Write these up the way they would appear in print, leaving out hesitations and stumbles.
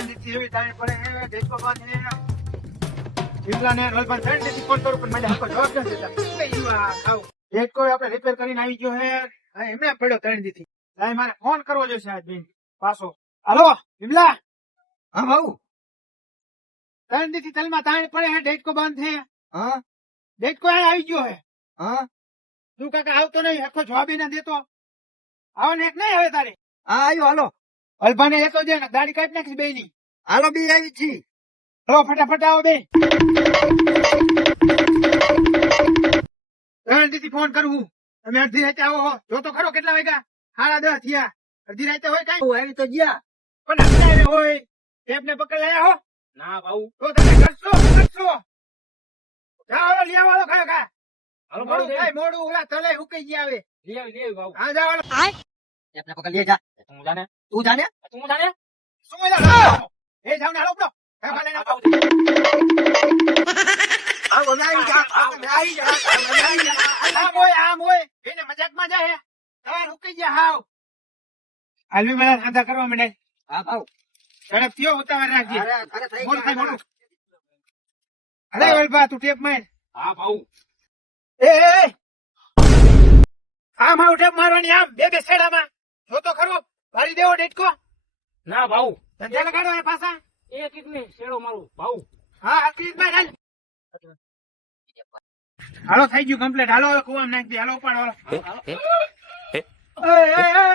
ત્રણ દીથી એવી તાણ પડે હે દેખો બાદ હે જીવલાને રોલબાન ત્રણ દીથી કોલ કરું પણ મને આખો જવાબ નથી દેતા કઈ આ ખાવ દેખો આપણે રિપેર કરીને આવી ગયો હે એમને પડ્યો ત્રણ દીથી ભાઈ મારે ફોન કરવો જોઈશે આજ બેન પાછો હાલો વિમલા હા ભાઉ ત્રણ દીથી તલમાં તાણ પડે હે ડેટકો બંધ છે હા ડેટકો આવી ગયો હે હા તું કાકા આવતો નહીં આખો જવાબ ના દેતો આવો ને એક નહીં હવે તારે હા આવ્યો હાલો અલ્ભાને એ તો દે ને દાઢી કાઢી નાખીશ બે ની હાલો બી આવી છી હલો ફટાફટ આવો બે ત્રણ દીથી ફોન કરું તમે અડધી રાતે આવો હો જો તો ખરો કેટલા વાગ્યા 10:30 થયા અડધી રાતે હોય કઈ આવી તો ગયા પણ અત્યારે હોય ટેપને પકડ લાયા હો ના ભાઉ તો તમે કરશો જાઓ લઈ આવો ખાયો ખા હાલો મોડું ભાડું થાય મોડું ઓલા તલે હુકાઈ ગયા આવે લઈ આવી ભાઉ હા જાઓ એમને પકડ લે જા તું જાને તું જાને તું જાને શું એલા એ જાવ ને હાલો ઉપડો કાકા લઈને આવો આવો આવી જા આમ હોય એને મજાકમાં જાય તાર હુકાઈ ગયા હાવ આલવી મને સાંધા કરવા માંડે હા ભાઉ ઝડપ થયો ઉતાવળ રાખજે અરે થઈ મોડું થાય ગયા મોડું અરે વલભા તું ટેપ માર હા ભાઉ એ આમ આવ ટેપ મારવાની આમ બે સેડામાં જો તો ખરો ભારી દેવો ડેટકો ના ભાઉ ધંધા લગાડો એ પાછા એક ને શેડો મારું ભાઉ હા હાથી માં હાલ હાલો થઈ ગયું કમ્પ્લીટ હાલો કુવામાં નાખી દે હાલો ઉપાડો હાલો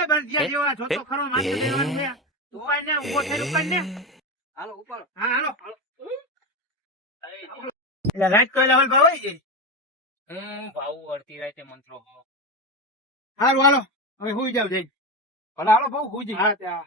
એ બરજિયા જેવા જો તો ખરો માથે દેવાનું છે ઉપાડ ને ઉભો થઈ ઉપાડ ને હાલો ઉપર હા હાલો એટલે રાત કોઈ લેવલ ભાવ હોય છે ભાઉ અડધી રાતે મંત્રો સારું હાલો હવે હુઈ જાવ જઈ ભલે હાલો ભાઉ હુજી હા ત્યાં